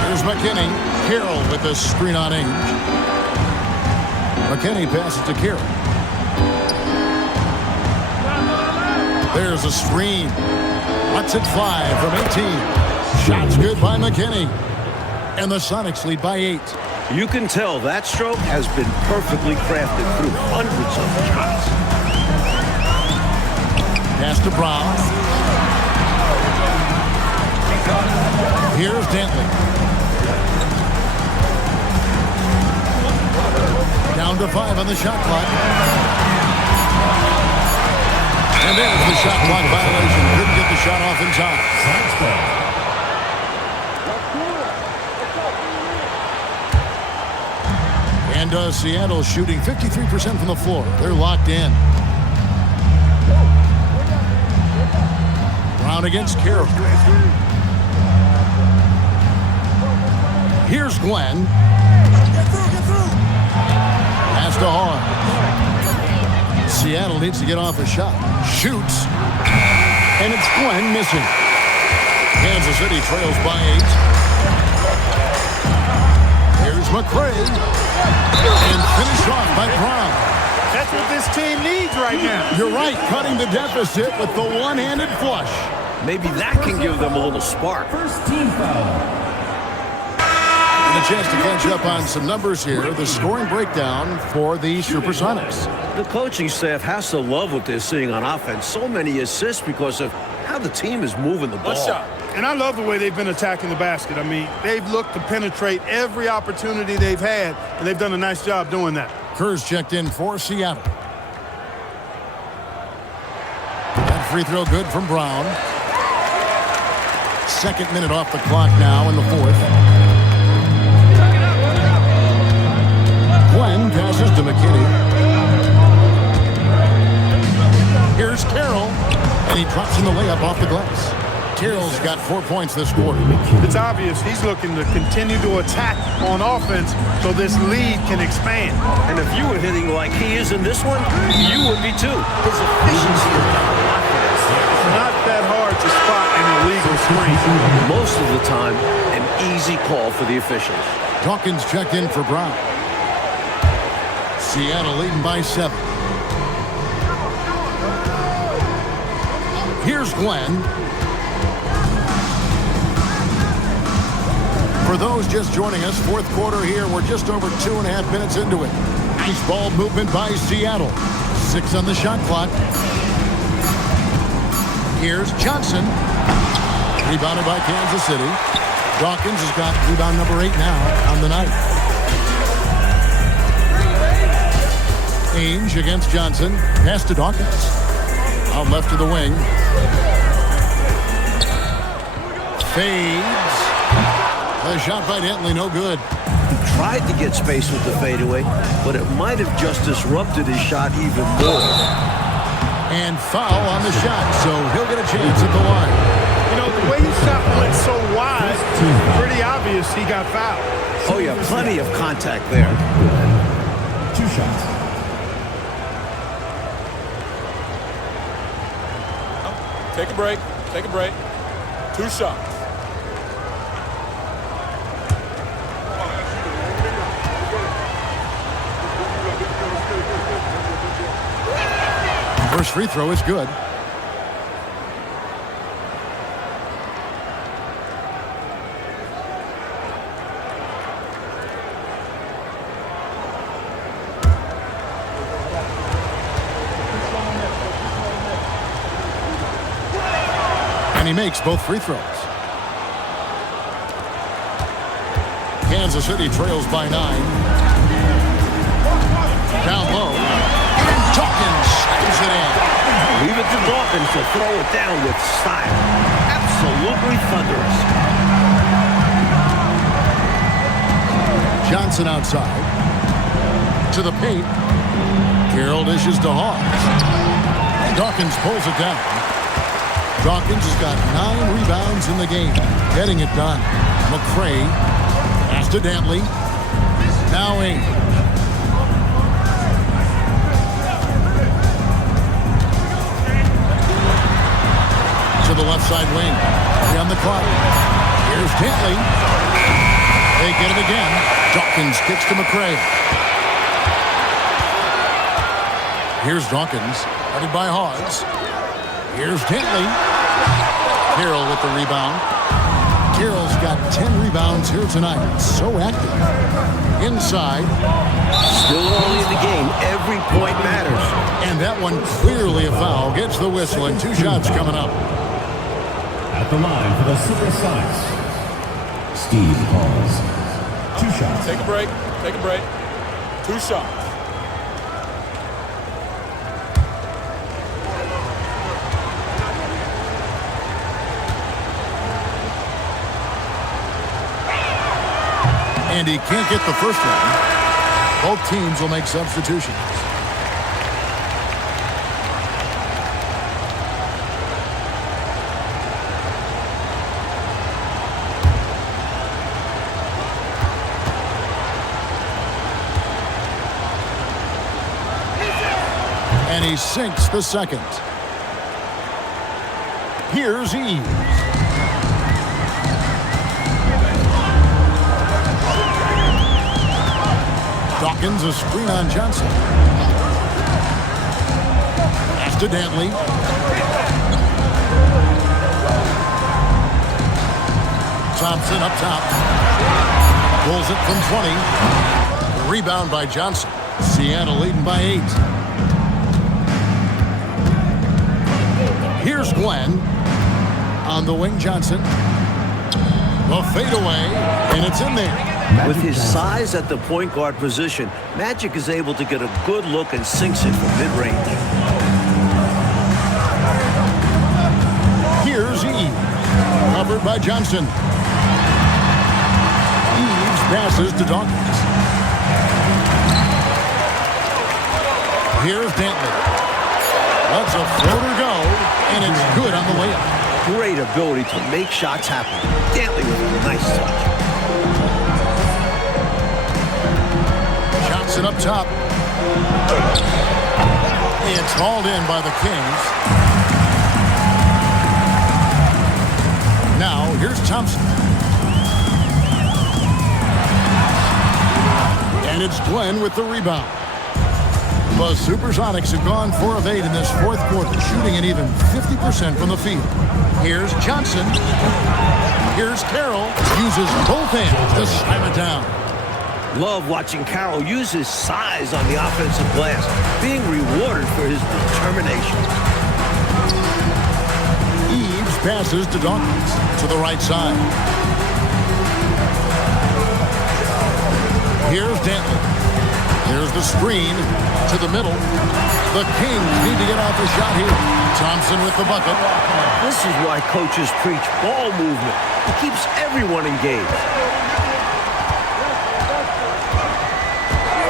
Here's McKinney. Carroll with the screen on Ainge. McKinney passes to Carroll. There's a screen. Lets it fly from 18. Shot's good by McKinney. And the Sonics lead by 8. You can tell that stroke has been perfectly crafted through hundreds of shots. Pass to Brown. Here's Dantley. Down to 5 on the shot clock. And there's the shot clock violation. Couldn't get the shot off in time. And Seattle shooting 53% from the floor. They're locked in. Brown against Carroll. Here's Glenn. Pass to Hall. Seattle needs to get off a shot. Shoots. And it's Glenn missing. Kansas City trails by 8. Here's McCray. And finished off by Brown. That's what this team needs right now. You're right, cutting the deficit with the one-handed flush. Maybe that can give them a little spark. First team foul. And a chance to catch up on some numbers here. The scoring breakdown for the Supersonics. The coaching staff has to love what they're seeing on offense. So many assists because of how the team is moving the ball. One shot. And I love the way they've been attacking the basket. I mean, they've looked to penetrate every opportunity they've had, and they've done a nice job doing that. Kerr's checked in for Seattle. That free throw good from Brown. Second minute off the clock now in the fourth. Glenn passes to McKinney. Here's Carroll, and he drops in the layup off the glass. Carroll's got 4 points this quarter. It's obvious he's looking to continue to attack on offense so this lead can expand. And if you were hitting like he is in this one, you would be too. His efficiency is down a lot for this. It's not that hard to spot an illegal screen. Most of the time, an easy call for the officials. Dawkins checked in for Brown. Seattle leading by 7. Here's Glenn. For those just joining us, fourth quarter here. We're just over 2.5 minutes into it. Nice ball movement by Seattle. 6 on the shot clock. Here's Johnson. Rebounded by Kansas City. Dawkins has got rebound number 8 now on the night. Ainge against Johnson. Pass to Dawkins. Out left to the wing. Fades. A shot by Dentley, no good. He tried to get space with the fadeaway, but it might have just disrupted his shot even more. And foul on the shot, so he'll get a chance at the line. You know, the way his shot went so wide, pretty obvious he got fouled. Oh, yeah, plenty of contact there. 2 shots. Take a break. Take a break. 2 shots. First free throw is good. And he makes both free throws. Kansas City trails by 9. Down low. And Dawkins shaves it in. Leave it to Dawkins to throw it down with style. Absolutely thunderous. Johnson outside. To the paint. Carroll dishes to Hawes. Dawkins pulls it down. Dawkins has got 9 rebounds in the game. Getting it done. McCray. Pass to Dantley. Now Ainge. To the left side wing. 3 on the clock. Here's Dantley. They get it again. Dawkins kicks to McCray. Here's Dawkins. Headed by Hawes. Here's Dantley. Carroll with the rebound. Carroll's got 10 rebounds here tonight. So active. Inside. Still early in the game. Every point matters. And that one clearly a foul. Gets the whistle and 2 shots coming up. At the line for the Supersonics, Steve Pauls. 2 shots. Take a break. Take a break. 2 shots. And he can't get the first one. Both teams will make substitutions. And he sinks the second. Here's Eves. Dawkins, a screen on Johnson. Pass to Dantley. Thompson up top. Pulls it from 20. Rebound by Johnson. Seattle leading by 8. Here's Glenn. On the wing, Johnson. The fadeaway, and it's in there. With his size at the point guard position, Magic is able to get a good look and sinks it from mid-range. Here's Eves. Covered by Johnson. Eves passes to Dawkins. Here's Dantley. Lets a floater go, and it's good on the layup. Great ability to make shots happen. Dantley with a nice touch. Johnson up top. It's hauled in by the Kings. Now, here's Thompson. And it's Glenn with the rebound. The Supersonics have gone 4 of 8 in this fourth quarter, shooting an even 50% from the field. Here's Johnson. Here's Carroll. Uses both hands to slam it down. Love watching Carroll use his size on the offensive glass, being rewarded for his determination. Eves passes to Dawkins to the right side. Here's Dantley. There's the screen to the middle. The Kings need to get off a shot here. Thompson with the bucket. This is why coaches preach ball movement. It keeps everyone engaged.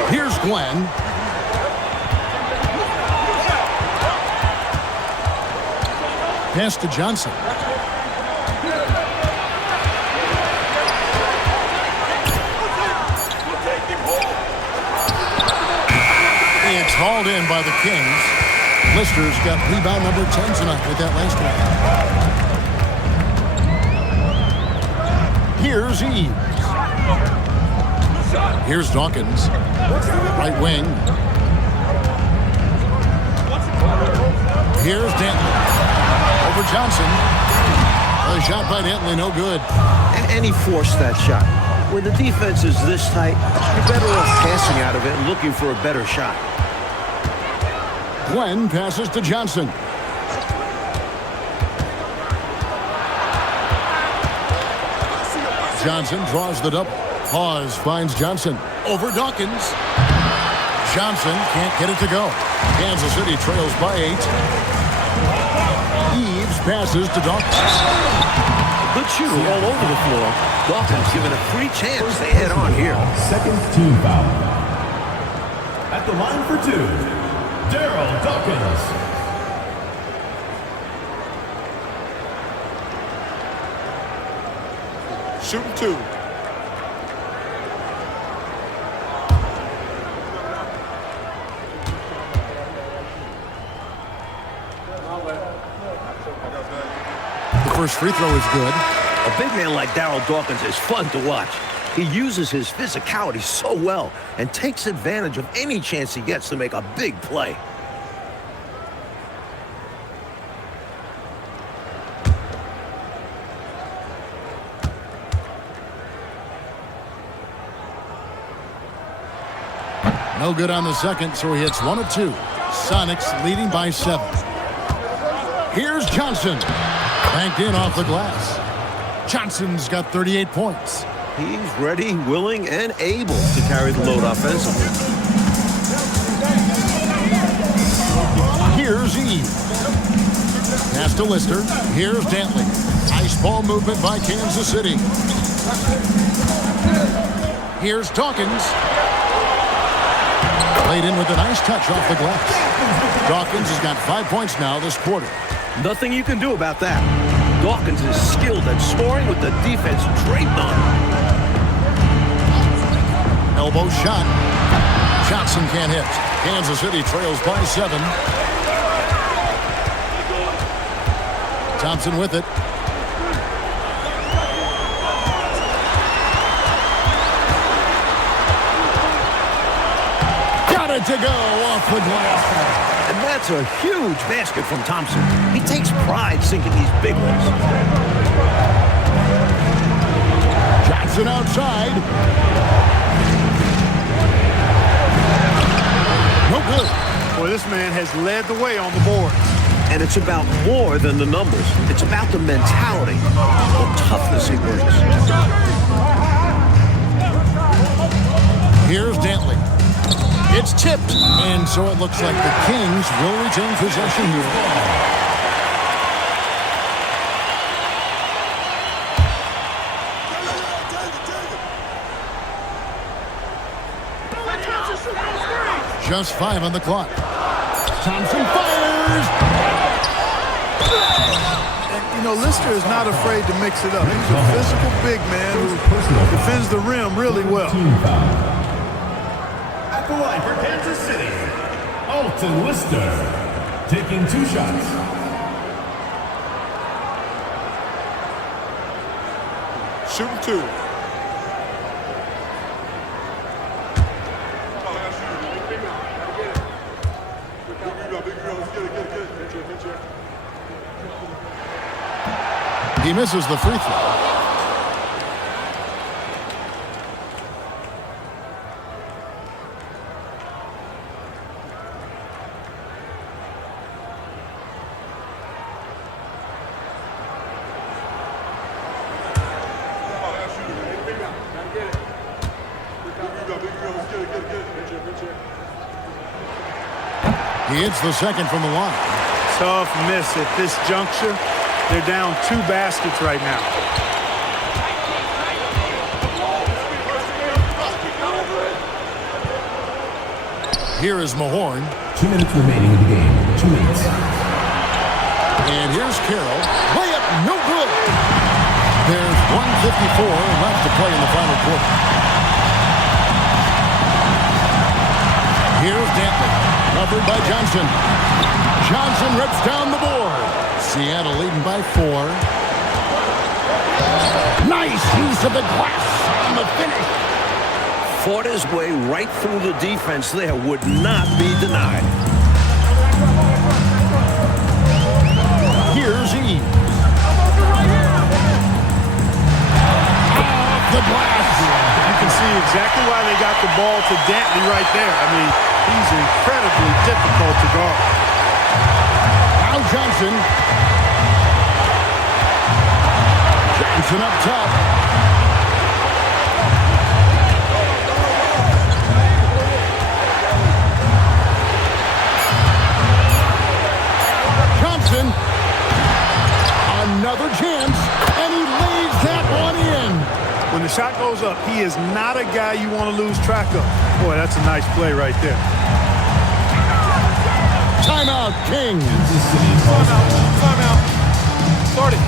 Here's Glenn. Pass to Johnson. It's hauled in by the Kings. Lister's got rebound number 10 tonight with that last one. Here's Eves. Here's Dawkins. Right wing. Here's Dantley. Over Johnson. A shot by Dantley, no good. And he forced that shot. When the defense is this tight, you're better off passing out of it and looking for a better shot. Glenn passes to Johnson. Johnson draws the double. Pause finds Johnson. Over Dawkins. Johnson can't get it to go. Kansas City trails by 8. Eves passes to Dawkins. Good shooter all over the floor. Dawkins given a free chance to head on here. Second team foul. At the line for 2, Daryl Dawkins. Shooting 2. The first free throw is good. A big man like Daryl Dawkins is fun to watch. He uses his physicality so well and takes advantage of any chance he gets to make a big play. No good on the second, so he hits 1 of 2. Sonics leading by 7. Here's Johnson. Banked in off the glass. Johnson's got 38 points. He's ready, willing, and able to carry the load offensively. Here's Eves. Pass to Lister. Here's Dantley. Nice ball movement by Kansas City. Here's Dawkins. Played in with a nice touch off the glass. Dawkins has got 5 points now this quarter. Nothing you can do about that. Dawkins is skilled at scoring with the defense draped on him. Elbow shot. Johnson can't hit. Kansas City trails by 7. Thompson with it. Got it to go off the glass. And that's a huge basket from Thompson. He takes pride sinking these big ones. Johnson outside. No good. Boy, this man has led the way on the board. And it's about more than the numbers. It's about the mentality, the toughness he brings. Here's Dantley. It's tipped, and so it looks like the Kings will retain possession here. Just 5 on the clock. Thompson fires! And, you know, Lister is not afraid to mix it up. He's a physical big man who defends the rim really well. At the line for Kansas City, Alton Lister, taking 2 shots. Shooting 2. He misses the free throw. He hits the second from the line. Tough miss at this juncture. They're down 2 baskets right now. Here is Mahorn. 2 minutes remaining in the game. 2 minutes. And here's Carroll. Layup, no good. There's 1:54 left to play in the final quarter. Here's Dantley. Covered by Johnson. Johnson rips down the board. Seattle leading by 4. Nice use of the glass on the finish. Fought his way right through the defense there. Would not be denied. Here's Eve. Off the glass. You can see exactly why they got the ball to Dantley right there. I mean, he's incredibly difficult to guard. Now Johnson. Johnson up top. Thompson. Another chance, and he lays that one in. When the shot goes up, he is not a guy you want to lose track of. Boy, that's a nice play right there. Timeout, Kings. Timeout. Start it.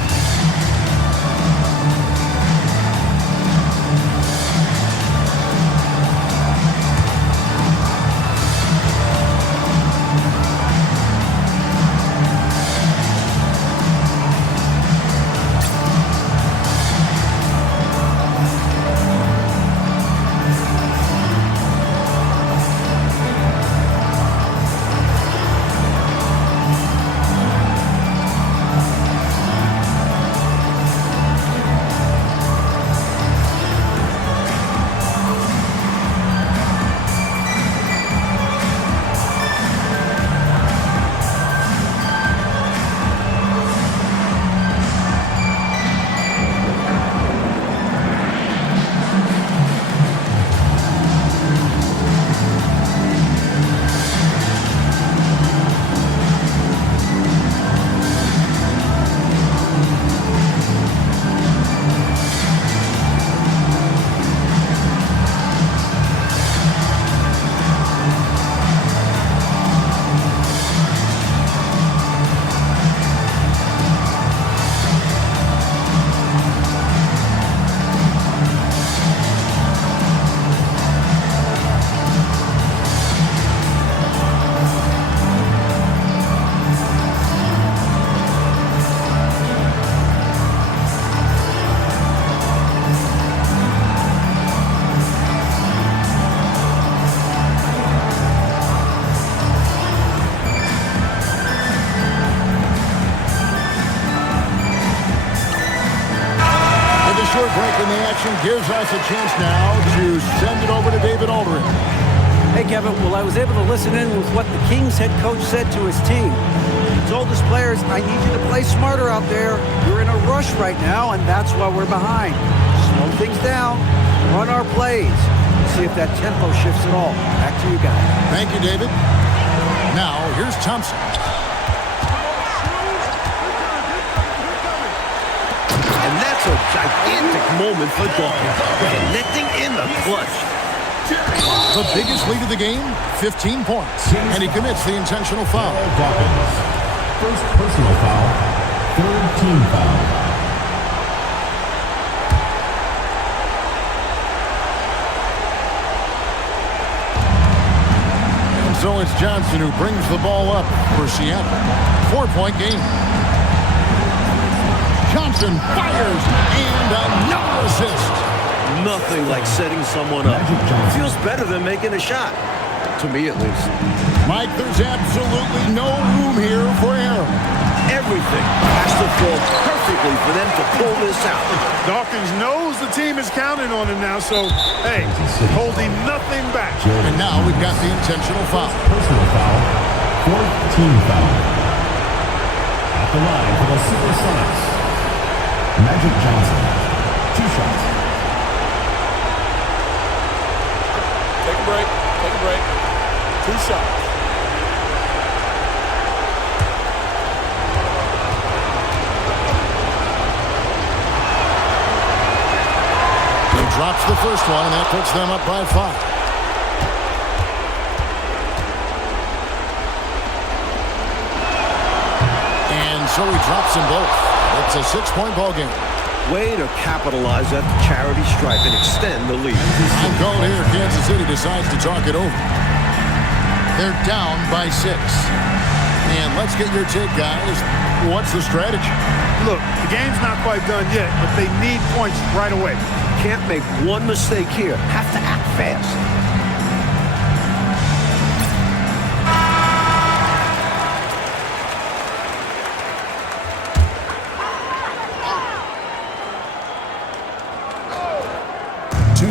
gives us a chance now to send it over to David Aldridge. Hey, Kevin. Well, I was able to listen in with what the Kings head coach said to his team. He told his players, I need you to play smarter out there. You're in a rush right now, and that's why we're behind. Slow things down, run our plays, see if that tempo shifts at all. Back to you guys. Thank you, David. Now, here's Thompson. And that's a gigantic moment for Dawkins, connecting in the clutch. The biggest lead of the game, 15 points. And he commits the intentional foul. Dawkins. First personal foul. Third team foul. And so it's Johnson who brings the ball up for Seattle. 4-point game. Johnson fires and another assist. Nothing like setting someone up. Feels better than making a shot. To me, at least. Mike, there's absolutely no room here for error. Everything has to fall perfectly for them to pull this out. Dawkins knows the team is counting on him now, so, hey, holding nothing back. And now we've got the intentional foul. Personal foul. Fourth team foul. At the line for the Supersonics, Magic Johnson. 2 shots. Take a break. Take a break. 2 shots. He drops the first one, and that puts them up by 5. And so he drops them both. It's a 6-point ball game. Way to capitalize that charity stripe and extend the lead. I'm called here. Kansas City decides to talk it over. They're down by 6. And let's get your take, guys. What's the strategy? Look, the game's not quite done yet, but they need points right away. Can't make one mistake here. Have to act fast.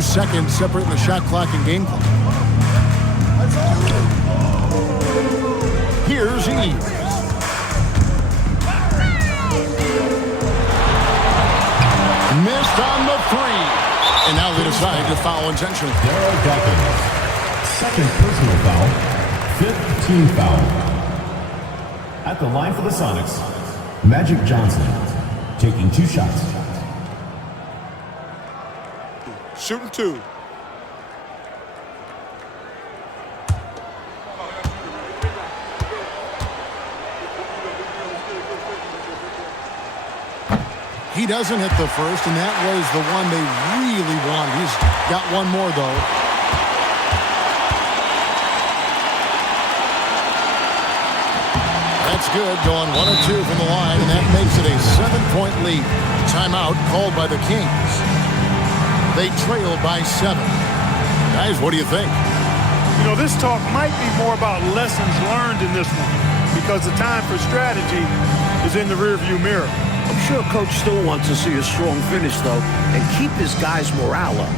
Seconds separating the shot clock and game clock. Here's Eves. Missed on the 3. And now they decide to foul intentionally. Daryl Dawkins. Second personal foul. Fifth team foul. At the line for the Sonics, Magic Johnson. Taking 2 shots. Shooting 2. He doesn't hit the first, and that was the one they really wanted. He's got one more, though. That's good, going 1 of 2 from the line, and that makes it a 7-point lead. Timeout called by the Kings. They trail by 7. Guys, what do you think? You know, this talk might be more about lessons learned in this one because the time for strategy is in the rearview mirror. I'm sure Coach still wants to see a strong finish, though, and keep his guys' morale up.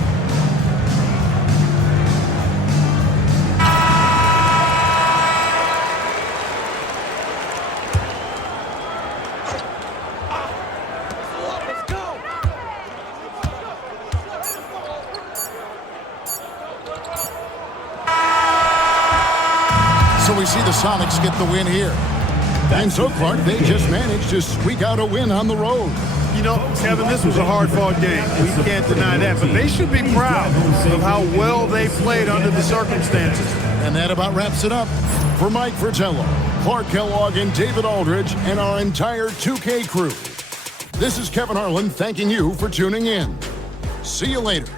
So we see the Sonics get the win here. And so, Clark, they just managed to squeak out a win on the road. You know, Kevin, this was a hard-fought game. We can't deny that. But they should be proud of how well they played under the circumstances. And that about wraps it up. For Mike Fratello, Clark Kellogg, and David Aldridge, and our entire 2K crew, this is Kevin Harlan thanking you for tuning in. See you later.